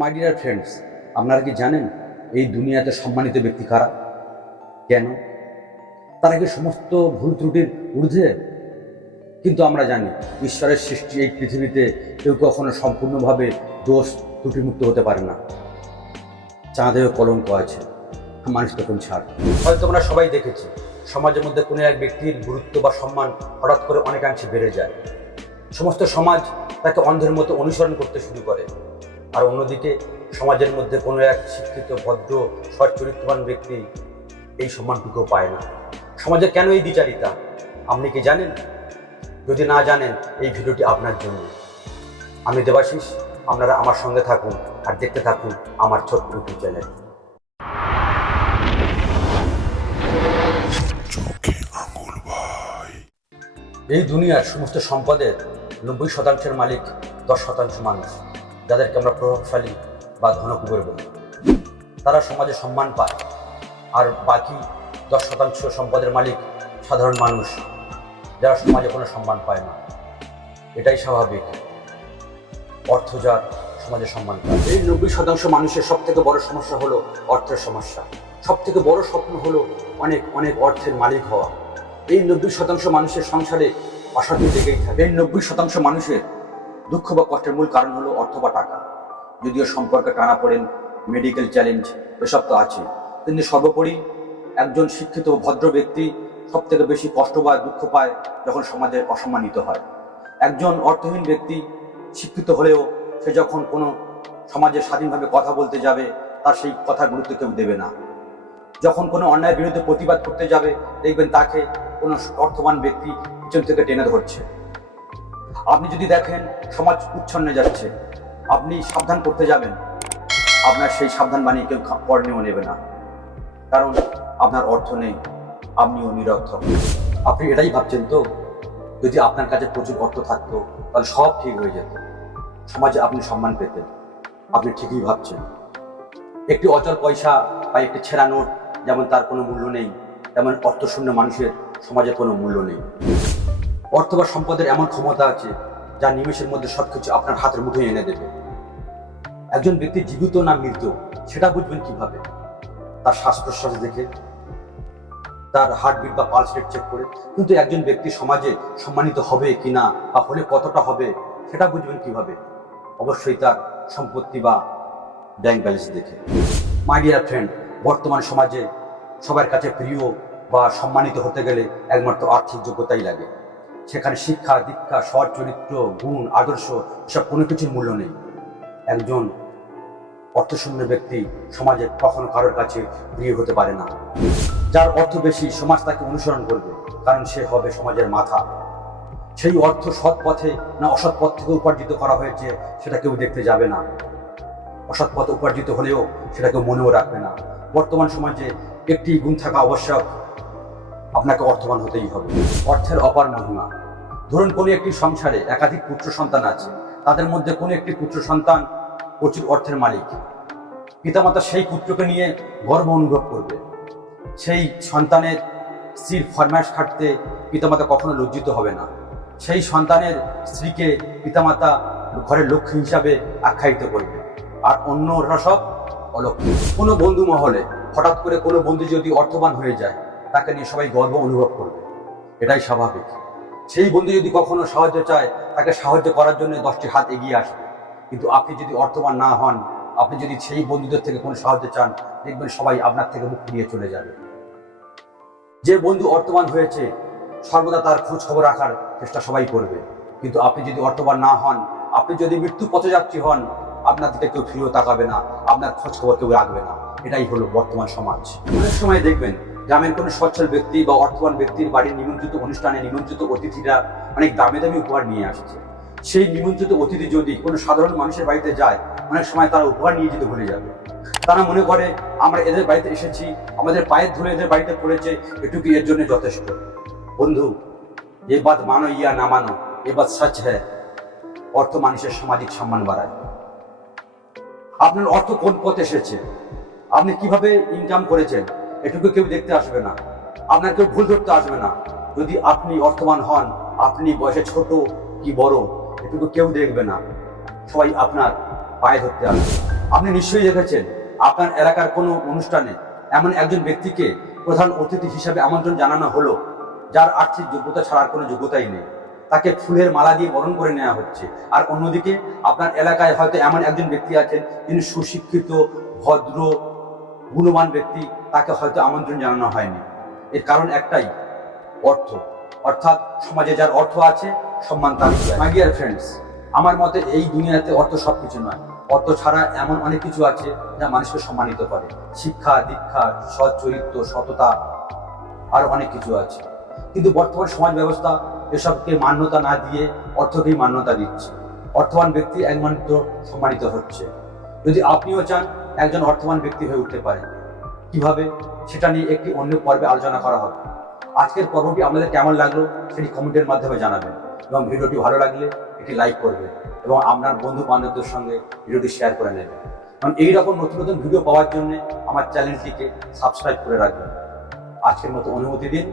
My dear friends, আপনারা কি জানেন এই দুনিয়াতে সম্মানিত ব্যক্তি কারা? কেন? তারা কি সমস্ত ভুল ত্রুটির ঊর্ধ্বে? কিন্তু আমরা জানি ঈশ্বরের সৃষ্টি এই পৃথিবীতে কেউ কখনো সম্পূর্ণভাবে দোষ ত্রুটিমুক্ত হতে পারে না। চাঁদেও কলঙ্ক আছে, মানুষ তখন ছাড়। হয়তো আমরা সবাই দেখেছি সমাজের মধ্যে কোনো এক ব্যক্তির গুরুত্ব বা সম্মান হঠাৎ করে অনেকাংশে বেড়ে যায়। সমস্ত সমাজ তাকে অন্ধের মতো অনুসরণ করতে শুরু করে। আর অন্যদিকে সমাজের মধ্যে কোনো এক শিক্ষিত ভদ্র সৎ চরিত্রবান ব্যক্তি এই সম্মানটুকুও পায় না। সমাজে কেন এই দ্বিচারিতা আপনি কি জানেন? যদি না জানেন, এই ভিডিওটি আপনার জন্য। আমি দেবাশিস, আপনারা আমার সঙ্গে থাকুন আর দেখতে থাকুন আমার ছোট্ট ইউটিউব চ্যানেল। এই দুনিয়ার সমস্ত সম্পদের 90% মালিক 10% মানুষ, যাদেরকে আমরা প্রভাবশালী বা ধনকুবের বলি। তারা সমাজে সম্মান পায়, আর বাকি 10% সম্পদের মালিক সাধারণ মানুষ, যারা সমাজে কোনো সম্মান পায় না। এটাই স্বাভাবিক। অর্থ যার সমাজে সম্মান পায়। এই 90% মানুষের সব থেকে বড় সমস্যা হলো অর্থের সমস্যা। সব থেকে বড় স্বপ্ন হলো অনেক অনেক অর্থের মালিক হওয়া। এই 90% মানুষের সংসারে অশান্তি লেগেই থাকে। এই 90% মানুষের দুঃখ বা কষ্টের মূল কারণ হলো অর্থ বা টাকা। যদিও সম্পর্কে টানাপোড়েন, মেডিকেল চ্যালেঞ্জ এসব তো আছে, কিন্তু সর্বোপরি একজন শিক্ষিত ভদ্র ব্যক্তি সব থেকে বেশি কষ্ট বা দুঃখ পায় যখন সমাজে অসম্মানিত হয়। একজন অর্থহীন ব্যক্তি শিক্ষিত হলেও সে যখন কোনো সমাজে স্বাধীনভাবে কথা বলতে যাবে, তার সেই কথার গুরুত্ব কেউ দেবে না। যখন কোনো অন্যায়ের বিরুদ্ধে প্রতিবাদ করতে যাবে, দেখবেন তাকে কোনো অর্থবান ব্যক্তি পিছন থেকে টেনে ধরছে। আপনি যদি দেখেন সমাজ উচ্ছন্নে যাচ্ছে, আপনি সাবধান করতে যাবেন, আপনার সেই সাবধান বাণী কেউ কর্ণেও নেবে না, কারণ আপনার অর্থ নেই, আপনিও নিরর্থক। আপনি এটাই ভাবছেন তো, যদি আপনার কাছে প্রচুর অর্থ থাকতো তাহলে সব ঠিক হয়ে যেত, সমাজে আপনি সম্মান পেতেন। আপনি ঠিকই ভাবছেন। একটি অচল পয়সা বা একটি ছেঁড়া নোট যেমন তার কোনো মূল্য নেই, তেমন অর্থশূন্য মানুষের সমাজে কোনো মূল্য নেই। অর্থ বা সম্পদের এমন ক্ষমতা আছে যা নিমেষের মধ্যে সবকিছু আপনার হাতের মুঠোয় এনে দেবে। একজন ব্যক্তি জীবিত না মৃত সেটা বুঝবেন কিভাবে? তার শ্বাস প্রশ্বাস দেখে, তার হার্টবিট বা পালস রেট চেক করে। কিন্তু একজন ব্যক্তি সমাজে সম্মানিত হবে কিনা বা হলে কতটা হবে সেটা বুঝবেন কিভাবে? অবশ্যই তার সম্পত্তি বা ব্যাংক ব্যালেন্স দেখে। মাই ডিয়ার ফ্রেন্ড, বর্তমান সমাজে সবার কাছে প্রিয় বা সম্মানিত হতে গেলে একমাত্র আর্থিক যোগ্যতাই লাগে। সেখানে শিক্ষা, দীক্ষা, সৎ চরিত্র, গুণ, আদর্শ এসব কোনো কিছুর মূল্য নেই। একজন অর্থশূন্য ব্যক্তি সমাজে কখনো কারোর কাছে প্রিয় হতে পারে না। যার অর্থ বেশি, সমাজ তাকে অনুসরণ করবে, কারণ সে হবে সমাজের মাথা। সেই অর্থ সৎ পথে না অসৎ পথ থেকে উপার্জিত করা হয়েছে সেটা কেউ দেখতে যাবে না। অসৎ পথে উপার্জিত হলেও সেটা কেউ মনেও রাখবে না। বর্তমান সমাজে একটি গুণ থাকা আবশ্যক, আপনাকে অর্থবান হতেই হবে। অর্থের অপার মহিমা। ধরুন কোনো একটি সংসারে একাধিক পুত্র সন্তান আছে, তাদের মধ্যে কোনো একটি পুত্র সন্তান প্রচুর অর্থের মালিক। পিতামাতা সেই পুত্রকে নিয়ে গর্ব অনুভব করবে। সেই সন্তানের স্ত্রীর ফরমায়েশ খাটতে পিতামাতা কখনো লজ্জিত হবে না। সেই সন্তানের স্ত্রীকে পিতামাতা ঘরের লক্ষ্মী হিসাবে আখ্যায়িত করবে, আর অন্যরা সব অলক্ষ্মী। কোনো বন্ধু মহলে হঠাৎ করে কোনো বন্ধু যদি অর্থবান হয়ে যায়, তাকে নিয়ে সবাই গর্ব অনুভব করবে, এটাই স্বাভাবিক। সেই বন্ধু যদি কখনো সাহায্য চায়, তাকে সাহায্য করার জন্য 10টি হাত এগিয়ে আসবে। কিন্তু আপনি যদি অর্থবান না হন, আপনি যদি সেই বন্ধুদের থেকে কোনো সাহায্য চান, দেখবেন সবাই আপনার থেকে মুখ ফিরিয়ে চলে যাবে। যে বন্ধু অর্থবান হয়েছে সর্বদা তার খোঁজ খবর রাখার চেষ্টা সবাই করবে। কিন্তু আপনি যদি অর্থবান না হন, আপনি যদি মৃত্যু পথযাত্রী হন, আপনার দিকে কেউ ফিরেও তাকাবে না, আপনার খোঁজ খবর কেউ রাখবে না। এটাই হলো বর্তমান সমাজ। অনেক সময় দেখবেন গ্রামের কোনো সচ্ছল ব্যক্তি বা অর্থবান ব্যক্তির বাড়ির নিমন্ত্রিত অনুষ্ঠানে নিমন্ত্রিত অতিথিরা অনেক দামি দামি উপহার নিয়ে আসছে। সেই নিমন্ত্রিত অতিথি যদি কোনো সাধারণ মানুষের বাড়িতে যায়, অনেক সময় তারা উপহার নিয়ে যেতে ভুলে যাবে। তারা মনে করে আমরা এদের বাড়িতে এসেছি, আমাদের পায়ের ধুলো এদের বাড়িতে পড়েছে, এটুকু এর জন্য যথেষ্ট। বন্ধু, এ বাত মানো ইয়া না মানো, এ বাত সচ হ্যায়, অর্থ মানুষের সামাজিক সম্মান বাড়ায়। আপনার অর্থ কোন পথে এসেছে, আপনি কিভাবে ইনকাম করেছেন, এটুকু কেউ দেখতে আসবে না, আপনার কেউ ভুল ধরতে আসবে না। যদি আপনি অর্থবান হন, আপনি বয়সে ছোট কি বড়, এটুকু কেউ দেখবে না, সবাই আপনার পায়ে ধরতে আসবে। আপনি নিশ্চয়ই দেখেছেন আপনার এলাকার কোনো অনুষ্ঠানে এমন একজন ব্যক্তিকে প্রধান অতিথি হিসাবে আমন্ত্রণ জানানো হলো যার আর্থিক যোগ্যতা ছাড়ার কোনো যোগ্যতাই নেই। তাকে ফুলের মালা দিয়ে বরণ করে নেওয়া হচ্ছে। আর অন্যদিকে আপনার এলাকায় হয়তো এমন একজন ব্যক্তি আছেন যিনি সুশিক্ষিত, ভদ্র, গুণবান ব্যক্তি, তাকে হয়তো আমন্ত্রণ জানানো হয়নি। এর কারণ একটাই, অর্থ। অর্থাৎ সমাজে যার অর্থ আছে সম্মান তার। মাই ডিয়ার ফ্রেন্ডস, আমার মতে এই দুনিয়াতে অর্থ সবকিছু নয়। অর্থ ছাড়া এমন অনেক কিছু আছে যা মানুষকে সম্মানিত করে। শিক্ষা, দীক্ষা, সৎ চরিত্র, সততা, আর অনেক কিছু আছে। কিন্তু বর্তমান সমাজ ব্যবস্থা এসবকে মান্যতা না দিয়ে অর্থকেই মান্যতা দিচ্ছে। অর্থবান ব্যক্তি একমাত্র সম্মানিত হচ্ছে। যদি আপনিও চান একজন অর্থবান ব্যক্তি হয়ে উঠতে পারেন, কিভাবে, সেটা নিয়ে একটি অন্য পর্বে আলোচনা করা হবে। আজকের পর্বটি আপনাদের কেমন লাগলো সেটি কমেন্টের মাধ্যমে জানাবেন, এবং ভিডিওটি ভালো লাগলে এটি লাইক করবেন এবং আপনার বন্ধু বান্ধবদের সঙ্গে ভিডিওটি শেয়ার করে নেবেন। কারণ এইরকম নতুন নতুন ভিডিও পাওয়ার জন্য আমার চ্যানেলটিকে সাবস্ক্রাইব করে রাখবেন। আজকের মতো অনুমতি দিন।